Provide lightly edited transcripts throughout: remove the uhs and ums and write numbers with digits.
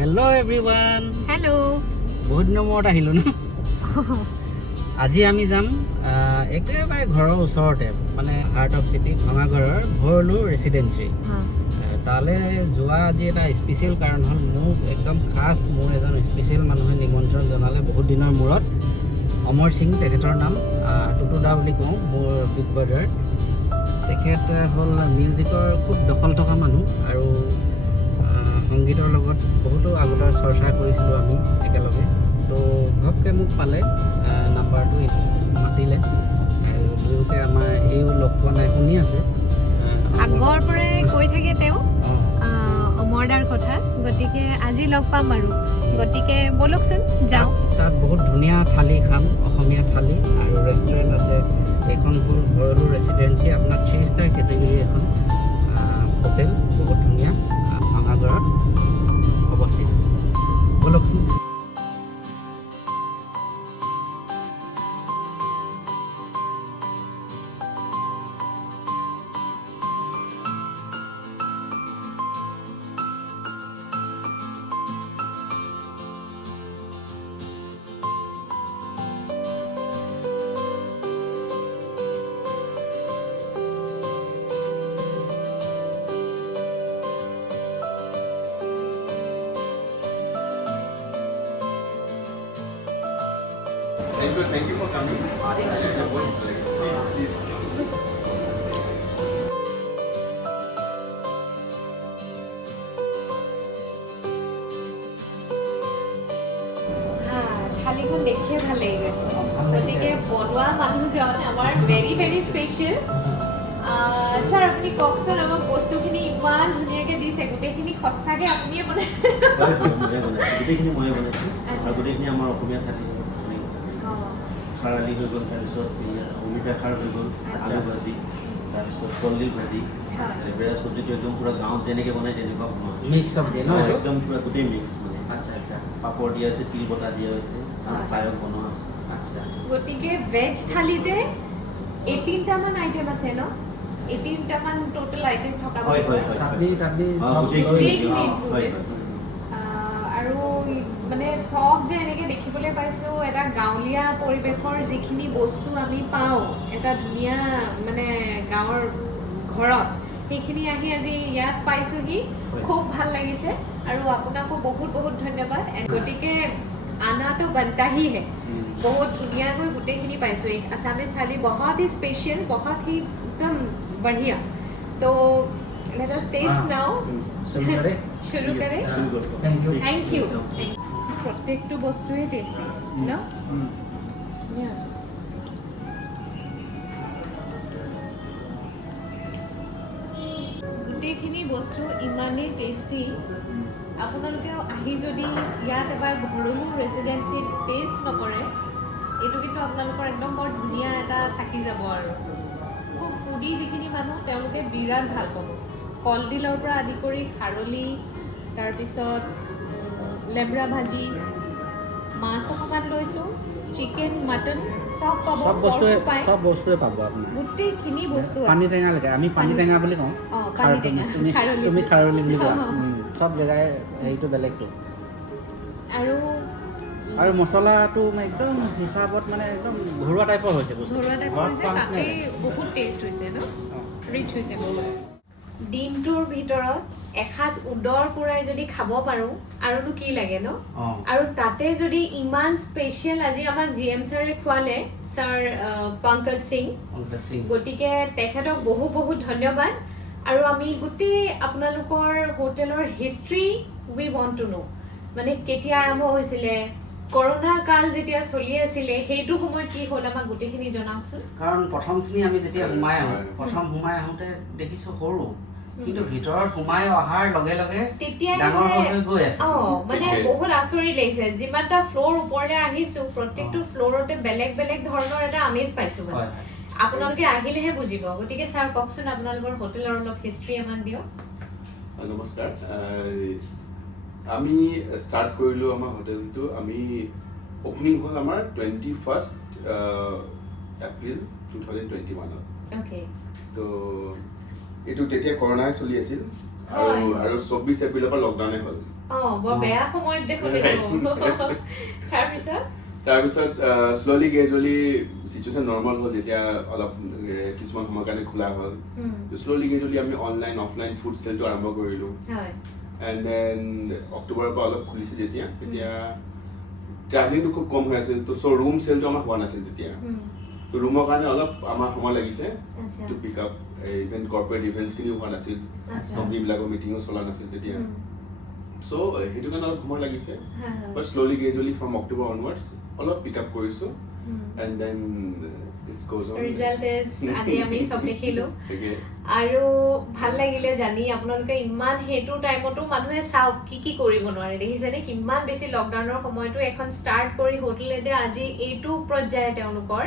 Hello everyone. Hello. বহুত দিনৰ মূৰত আহিলোঁ ন আজি আমি যাম একেবাৰে ঘৰৰ ওচৰতে মানে হাৰ্ট অফ চিটি ভঙাগড়ৰ ভৰলু ৰেচিডেঞ্চি তালৈ যোৱা আজি এটা স্পেচিয়েল কাৰণ হ'ল মোক একদম খাছ মোৰ এজন স্পেচিয়েল মানুহে নিমন্ত্ৰণ জনালে বহুত দিনৰ মূৰত অমৰ সিং তেখেতৰ নাম টুটু দা বুলি কওঁ মোৰ বিগ ব্ৰাদাৰ তেখেত হ'ল মিউজিকৰ খুব দখল থকা মানুহ আৰু সংগীতৰ লগত বহুতো আগতে চৰ্চা কৰিছিলোঁ আমি একেলগে তো ঘপকৈ মোক পালে নাম্বাৰটো মাতিলে আৰু দুয়োকে আমাৰ এইও লগ পোৱা নাই শুনি আছে আগৰ পৰাই কৈ থাকে তেওঁ অমৰদাৰ কথা গতিকে আজি লগ পাম আৰু গতিকে বলকচোন যাওঁ তাত বহুত ধুনীয়া থালি খাম অসমীয়া থালি আৰু ৰেষ্টুৰেণ্ট আছে এইখন হ'ল ভৰলু ৰেচিডেঞ্চি আপোনাৰ 3 ষ্টাৰ কেটেগৰী এখন হোটেল বহুত ধুনীয়া ভঙাগড়ত অৱস্থিত বলকচোন Thank you for coming. Please. থালিখন দেখিয়ে ভাল লাগি গৈছে গতিকে বনোৱা মানুহজন আমাৰ ভেৰি ভেৰি স্পেচিয়েল ছাৰ আপুনি কওকচোন আমাক বস্তুখিনি ইমান ধুনীয়াকৈ দিছে গোটেইখিনি সঁচাকৈ আপুনিয়ে বনাইছে গোটেইখিনি ময়ে বনাইছোঁ আৰু গোটেইখিনি আমাৰ অসমীয়া থালি খাৰালি হৈ গ'ল তাৰপিছত অমিতা খাৰ হৈ গ'ল আলু ভাজি তাৰপিছত কলডিল ভাজি লেবেৰা চব্জিটো একদম পূৰা গাঁৱত যেনেকৈ বনায় তেনেকুৱা বনোৱা মিক্স চব্জি ন একদম পূৰা গোটেই মিক্স মানে আচ্ছা পাপৰ দিয়া হৈছে তিল বটা দিয়া হৈছে পায়স বনোৱা আছে আচ্ছা গতিকে ভেজ থালিতে 18টামান আইটেম আছে ন 18টামান টোটেল আইটেম থকা হয় চাটনি টাটনি গোটেইখিনি আৰু মানে চব যে এনেকৈ দেখিবলৈ পাইছোঁ এটা গাঁৱলীয়া পৰিৱেশৰ যিখিনি বস্তু আমি পাওঁ এটা ধুনীয়া মানে গাঁৱৰ ঘৰত সেইখিনি আহি আজি ইয়াত পাইছোঁহি খুব ভাল লাগিছে আৰু আপোনাকো বহুত বহুত ধন্যবাদ গতিকে আনাটো বনতাহি হে বহুত ধুনীয়াকৈ গোটেইখিনি পাইছোঁ এই আছামিজ থালি বহুত ही स्पेशल बहुत ही एकदम बढ़िया तो let us taste now शुरू करें थैंक यू প্ৰত্যেকটো বস্তুৱে টেষ্টি ন গোটেইখিনি বস্তু ইমানেই টেষ্টি আপোনালোকেও আহি যদি ইয়াত এবাৰ ভৰলু ৰেচিডেঞ্চিত টেষ্ট নকৰে এইটো কিন্তু আপোনালোকৰ একদম বৰ ধুনীয়া এটা থাকি যাব আৰু খুব ফুডি যিখিনি মানুহ তেওঁলোকে বিৰাট ভাল পাব কলডিলৰ পৰা আদি কৰি খাৰলি তাৰপিছত লেবৰা ভাজি মাছ অকণমান লৈছোঁ চিকেন মাটন চব পাব সব বস্তুৱে পাব আপোনাৰ গোটেইখিনি বস্তু পানী টেঙা লাগে আমি পানী টেঙা বুলি কওঁ পানী টেঙা তুমি খাৰলি বুলি কোৱা চব জেগাৰ হেৰিটো বেলেগটো আৰু মছলাটো একদম হিচাপত মানে একদম ঘৰুৱা টাইপৰ হৈছে বস্তু ঘৰুৱা টাইপৰ হৈছে তাতে বহুত টেষ্ট হৈছে ন ৰিচ হৈছে দিনটোৰ ভিতৰত এসাঁজ উদৰ পূৰাই যদি খাব পাৰোঁ আৰুনো কি লাগে ন আৰু তাতে যদি ইমান স্পেচিয়েল আজি আমাক GM ছাৰে খোৱালে ছাৰ পংকজ সিং গতিকে তেখেতক বহুত ধন্যবাদ আৰু আমি গোটেই আপোনালোকৰ হোটেলৰ হিষ্ট্ৰী উই ৱান্ট টু ন' মানে কেতিয়া আৰম্ভ হৈছিলে কৰোণা কাল যেতিয়া চলি আছিলে সেইটো সময়ত কি হ'ল আমাক গোটেইখিনি জনাওকচোন কাৰণ প্ৰথমখিনি আমি যেতিয়া সোমাই আহোঁতে দেখিছোঁ সৰু কিন্তু ভিতৰত সোমাই অহাৰ লগে লগে ডাঙৰ হৈ গৈ আছে মানে বহুত আচৰিত লাগিছে যিমানটা ফ্ল'ৰ ওপৰলৈ আহিছোঁ প্ৰত্যেকটো ফ্ল'ৰতে বেলেগ ধৰণৰ এটা আমেজ পাইছোঁ মানে আপোনালোকে আহিলেহে বুজিব গতিকে ছাৰ কওকচোন আপোনালোকৰ হোটেলৰ অলপ হিষ্ট্ৰী আমাক দিয়ক নমস্কাৰ আমি ষ্টাৰ্ট কৰিলোঁ আমাৰ হোটেলটো আমি অপেনিং হ'ল আমাৰ 21 এপ্ৰিল 2021 অ'কে তো এইটো তেতিয়া কৰোণাই চলি আছিল আৰু 24 এপ্ৰিলৰ পৰা লকডাউনে হ'ল বৰ বেয়া সময়ত দেখোন তাৰপিছত তাৰপিছত শ্ল'লি গ্ৰেজুৱেলি চিটুৱেশ্যন নৰ্মেল হ'ল যেতিয়া অলপ কিছুমান সময়ৰ কাৰণে খোলা হ'ল শ্ল'লি গ্ৰেজুৱেলি আমি অনলাইন অফলাইন ফুড চেলটো আৰম্ভ কৰিলোঁ এণ্ড দেন অক্টোবৰৰ পৰা অলপ খুলিছে যেতিয়া তেতিয়া ট্ৰেভেলিংটো খুব কম হৈ আছিল তো চ' ৰুম চেলটো আমাৰ হোৱা নাছিল তেতিয়া তো ৰুমৰ কাৰণে অলপ আমাৰ সময় লাগিছে to pick up event corporate ইভেণ্টছখিনিও হোৱা নাছিল কোম্পানীবিলাকৰ মিটিঙো চলা নাছিল তেতিয়া চ' সেইটো কাৰণে অলপ সময় লাগিছে but slowly gradually from October onwards অলপ পিক আপ কৰিছোঁ এণ্ড দেন ৰিজাল্ট ইজ আজি আমি চব দেখিলো আৰু ভাল লাগিলে জানি আপোনালোকে ইমান সেইটো টাইমতো মানুহে চাওক কি কৰিব নোৱাৰে দেখিছেনে কিমান বেছি লকডাউনৰ সময়তো এখন ষ্টাৰ্ট কৰি হোটেলেতে আজি এইটো পৰ্যায় তেওঁলোকৰ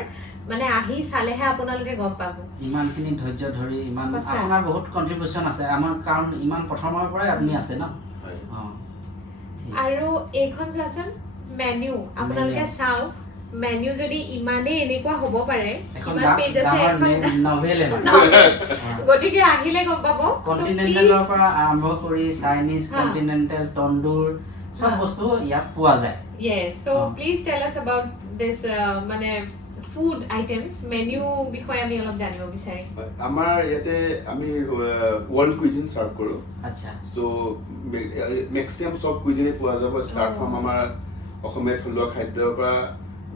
মানে আহি চালেহে আপোনালোকে গম পাব ইমানখিনি ধৈৰ্য ধৰি ইমান আপোনাৰ বহুত কন্ট্ৰিবিউশন আছে আমাৰ কাৰণ ইমান প্ৰথমৰ পৰাই আপুনি আছে ন আৰু এইখন চোৱাচোন মেনু আপোনালোকে চাওক মেনু যদি ইমানেই এনেকুৱা হ'ব পাৰে কিমান পেজ আছে এখন নভেলে গতিকে আহিলে গম পাব কন্টিনেন্টালৰ পৰা আৰম্ভ কৰি চাইনিজ কন্টিনেন্টাল তন্দুৰ সব বস্তু ইয়াত পোৱা যায় yes so please tell us about this মানে ফুড আইটেমস মেনু বিষয়ে আমি অলপ জানিব বিচাৰিম আমাৰ ইয়াতে আমি ওয়াৰ্ল্ড কুইজিন সাৰ্ভ কৰো আচ্ছা সো ম্যাক্সিমাম সব কুইজিনে পোৱা যাব স্টাৰ্ট ফ্ৰম আমাৰ অসমীয়া থলুৱা খাদ্যৰ পৰা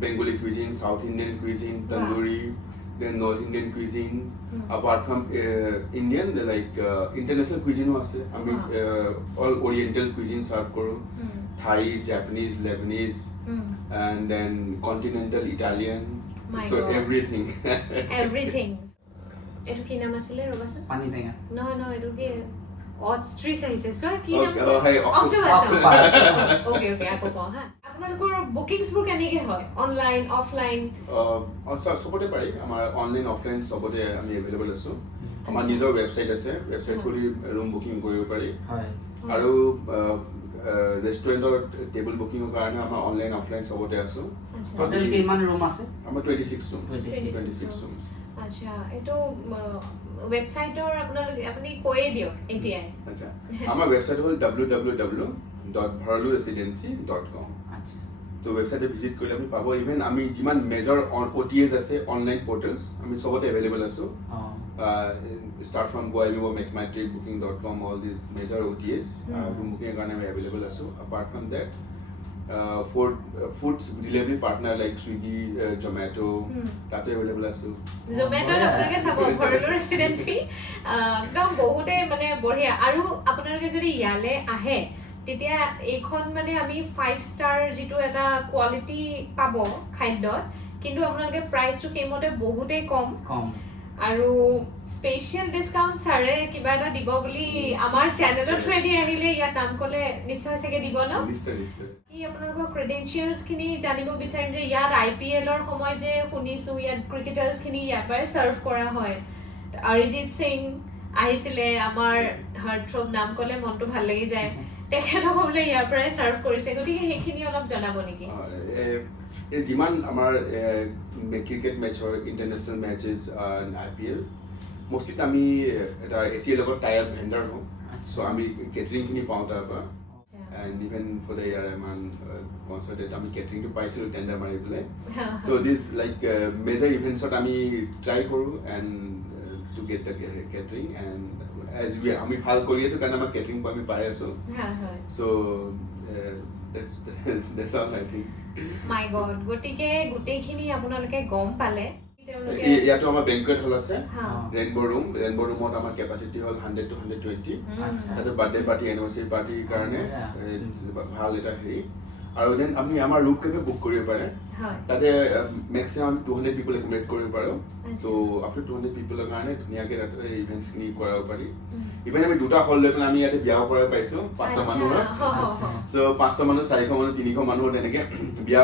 Bengali cuisine south Indian cuisine tandoori then north indian cuisine apart from indian like international cuisine আছে আমি all oriental cuisine serve কৰো thai japanese lebanese and then continental italian so everything এটো কি নাম আছিল ৰবাচোন পানী টেঙা নহয় এটো কি অস্ট্ৰিচ আহিছে সো কি নাম অক্টোপাস ওকে আকো কও হা আপোনালোকৰ বুকিংছ বোৰ কেনেকৈ হয় অনলাইন অফলাইন সবতে পাৰি আমাৰ অনলাইন অফলাইন সবতে আমি এভেইলেবল আছো আমাৰ নিজৰ ৱেবছাইট আছে ৱেবছাইট খুলি ৰুম বুকিং কৰিব পাৰি আৰু ৰেষ্টুৰেণ্টৰ টেবল বুকিঙৰ কাৰণে আমাৰ অনলাইন অফলাইন সবতে আছো টোটাল কিমান ৰুম আছে আমাৰ 26 ৰুম 26 ৰুম আচ্ছা এটো ৱেবছাইটৰ আপুনি কৈয়ে দিয়ক এতিয়াই আচ্ছা আমাৰ ৱেবছাইট হ'ল www.bharaluresidency.com আচ্ছা তো ৱেবছাইটে ভিজিট কৰিলে আমি পাব ইভেন আমি যিমান মেজৰ OTAs আছে অনলাইন পৰ্টেলছ আমি সবতে এভেইলেবল আছো start from goibibo macmytripbooking.com all these major OTAs room booking কাৰণে আমি এভেইলেবল আছো apart from that for foods delivery partner like Swiggy Zomato তাতে এভেইলেবল আছো Zomato আপোনালোকে চাব ভৰলুৰ ৰেসিডেন্সি একদম বহুতে মানে বঢ়িয়া আৰু আপোনালোকে যদি ইয়ালে আহে তেতিয়া এইখন মানে আমি 5 ষ্টাৰ যেটো এটা কোৱালিটি পাব খাদ্যত কিন্তু আপোনালোকে প্ৰাইসটো কেমতে বহুতেই কম আৰু স্পেশাল ডিসকাউন্ট সাৰে কিবা এটা দিব বুলি আমাৰ চেনেলৰ থ্ৰেডি আহিলে ইয়াত নাম কলে নিশ্চয় চাগে দিব ন নিশ্চয় কি আপোনালোকৰ ক্ৰেডেনশিয়েলছ খিনি জানিব বিচাৰিম যে ইয়াত IPL ৰ সময় যে শুনিছো ইয়াত ক্ৰিকেটাৰ্ছ খিনি ইয়াৰ পৰা সাৰ্ভ কৰা হয় অৰিজিত সিং আহিছিলে আমাৰ হাৰ্টথ্ৰব নাম কলে মনটো ভাল লাগি যায় তেখেতক বোলে ইয়াৰ পৰাই সাৰ্ভ কৰিছে গতিকে সেইখিনি অলপ জনাব নেকি যিমান আমাৰ ক্ৰিকেট মেচৰ ইণ্টাৰনেশ্যনেল মেচেছ IPL মোষ্টলি আমি এটা এছিয়াৰ লগত টায়াৰ ভেণ্ডাৰ হওঁ চ' আমি কেটাৰিংখিনি পাওঁ তাৰ পৰা and even for the year এমান কনচাৰ্টেড আমি কেটাৰিংটো পাইছিলোঁ টেণ্ডাৰ মাৰি পেলাই চ' দিছ লাইক মেজৰ ইভেণ্টছত আমি ট্ৰাই কৰোঁ and to get the catering and as আমি ভাল কৰি আছোঁ কাৰণে আমাৰ কেটাৰিং আমি পাই আছোঁ চ' that's all I think my god গটিকে গুটেখিনি আপোনালোকে গম পালে ইয়াতো আমাৰ বেংকুৱেট হল আছে ৰেইনবো ৰুমত আমাৰ কেপাসিটি হল 100 to 120 তাতে বাৰ্থডে পাৰ্টি এনিভাৰ্সাৰী পাৰ্টিৰ কাৰণে ভাল এটা হেৰি আৰু দেন আপুনি আমাৰ ৰুম কেপে বুক কৰিব পাৰে তাতে ম্যাক্সিমাম 200 পিপল একুমুলেট কৰিব পাৰো সো আপ টু 200 পিপলৰ কাৰণে ধুনীয়াকৈ তাতে ইভেন্টছ খিনি কৰাব পাৰি ইভেন আমি দুটা হল লৈ আমি ইয়াতে বিয়া কৰাব পাইছো 500 মানুহৰ সো 500 মানুহ 400 মানুহ 300 মানুহ তেনেকৈ বিয়া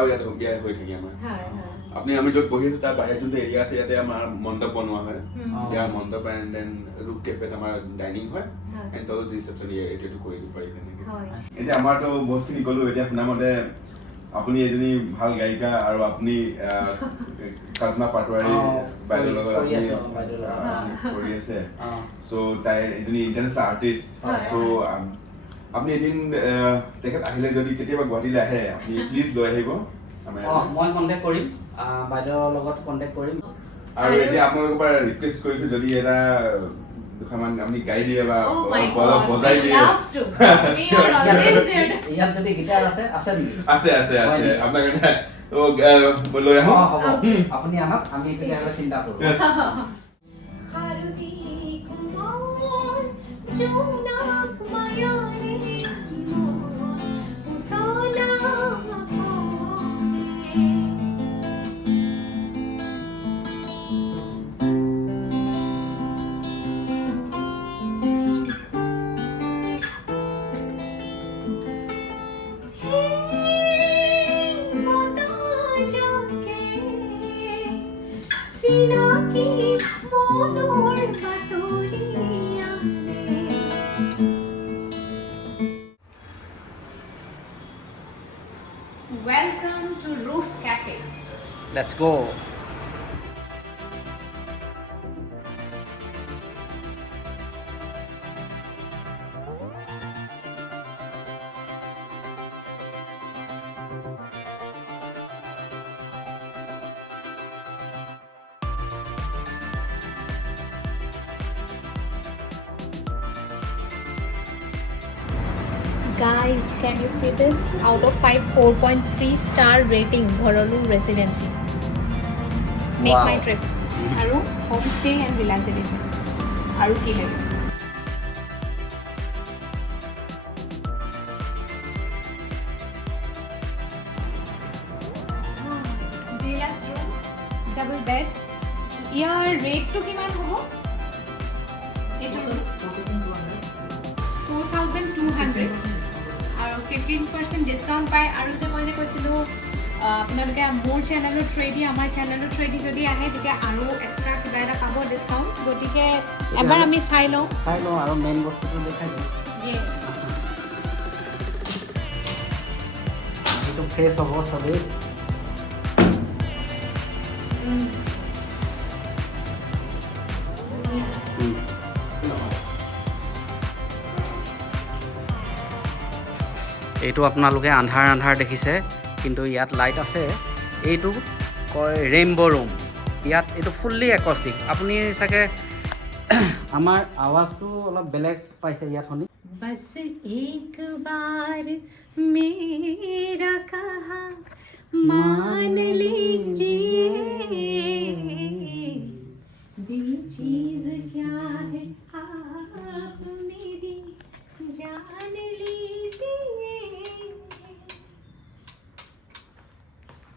হৈ থাকে আমাৰ আপনি আমি যত বহি আছো তাৰ বাহিৰত যোনটো এৰিয়া আছে ইয়াতে আমাৰ মণ্ডপ বনোৱা হয় ইয়াৰ মণ্ডপ এণ্ড দেন ৰুপ কেফেত আমাৰ ডাইনিং হয় এণ্ড তলত ৰিচেপশ্যন এৰিয়াটো কৰি দিব পাৰি তেনেকৈ এতিয়া আমাৰতো বহুতখিনি গ'লো এতিয়া শুনামতে আপুনি এজনী ভাল গায়িকা আৰু আপুনি কল্পনা পাটোৱাৰী বাইদেউৰ লগত কৰি আছে চ' তাই এজনী ইণ্টাৰনেশ্যনেল আৰ্টিষ্ট চ' আপুনি এদিন তেখেত আহিলে যদি কেতিয়াবা গুৱাহাটীলৈ আহে আপুনি প্লিজ লৈ আহিব আমাৰ ইয়ালৈ। মই কণ্টেক্ট কৰিম বাইদেউৰ লগত কণ্টেক্ট কৰিম আৰু এতিয়া আপোনালোকৰ পৰা ৰিকুৱেষ্ট কৰিছোঁ যদি এটা দুখনমান আপুনি গাই দিয়ে বা Oh my অলপ God, বজাই I দিয়ে love to. We are always there to ইয়াত যদি গিটাৰ আছে নেকি আছে আপোনাৰ কাৰণে লৈ আহোঁ হ'ব আপুনি আহক আমি তেতিয়াহ'লে চিন্তা কৰোঁ Yes. শারদী কুমার জোনাক মায়ারে মোর উতলা করে सीना की मोनोर बतोरिया Welcome to Roof Cafe. Let's go Guys, can you see this? Out of 5, 4.3 star rating Bhorolu Residency. Make Wow. my trip. Aru homestay and villa citizen. Aru ki lage? Deluxe room, double bed. Your rate to kiman hobo? 4,200 আৰু 15% discount পায় আৰু যে মই যে কৈছিলোঁ আপোনালোকে মোৰ চেনেলৰ থ্ৰুৱেদি আমাৰ চেনেলৰ থ্ৰুৱেদি যদি আহে তেতিয়া আৰু এক্সট্ৰা কিবা এটা পাব ডিসকাউন্ট গতিকে এবাৰ আমি চাই লওঁ আৰু মেইন বস্তুটো দেখাই দিওঁ Yes. এইটো ফ্ৰেছ হ'ব চবেই এইটো আপোনালোকে আন্ধাৰ দেখিছে কিন্তু ইয়াত লাইট আছে এইটো কয় ৰেইনবো ৰুম ইয়াত এইটো ফুল্লি একস্টিক আপুনি চাগে আমাৰ আৱাজটো অলপ বেলেগ পাইছে ইয়াত শুনি बस एक बार मेरा कहा मान